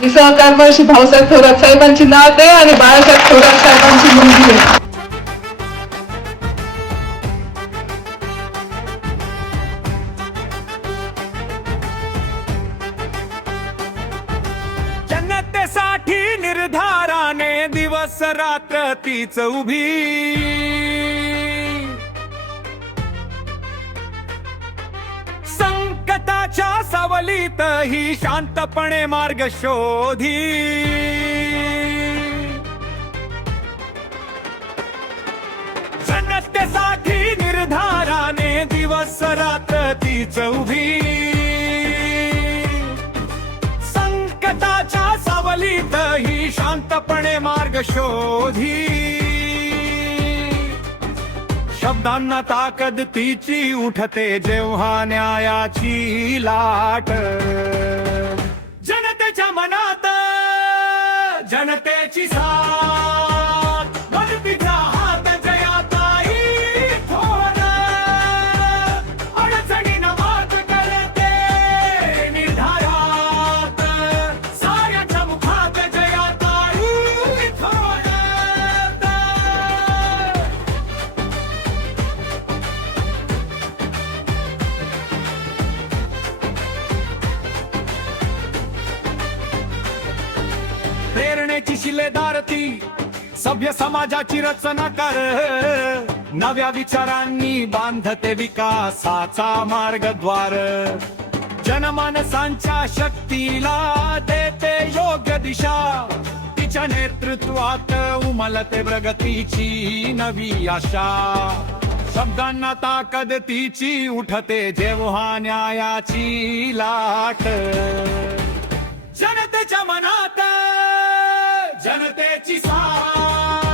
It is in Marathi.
मी सहकार श्री भाऊसाहेब थोरात साहेबांची नात आहे आणि बाळासाहेब थोरात साहेबांची मुलगी आहे. जनतेसाठी निर्धाराने दिवस रात्र तीच उभी. संकटाच्या सावलीत ही शांतपणे मार्ग शोधी. जनतेसाठी निर्धाराने दिवस रात्र तीच उभी. संकटाच्या सावलीत ही शांतपणे मार्ग शोधी. शब्दांना ताकद तिची उठते जेव्हा न्यायाची लाट. जनतेच्या मनात जनतेची साथ. मदतीचा हात जयाताई थोरात. अडचणींना मात करते निर्धारात. साऱ्यांच्या मुखात जयाताई थोरात. प्रेरणेची शिलेदार ती सभ्य समाजाची रचना कर. नव्या विचारांनी बांधते विकासाचा मार्गद्वार. जनमानसांच्या शक्तीला देते योग्य दिशा. तिच्या नेतृत्वात उमलते प्रगतीची नवी आशा. शब्दांना ताकद तिची उठते जेव्हा न्यायाची लाट. जनतेच्या मनात जनतेची साथ.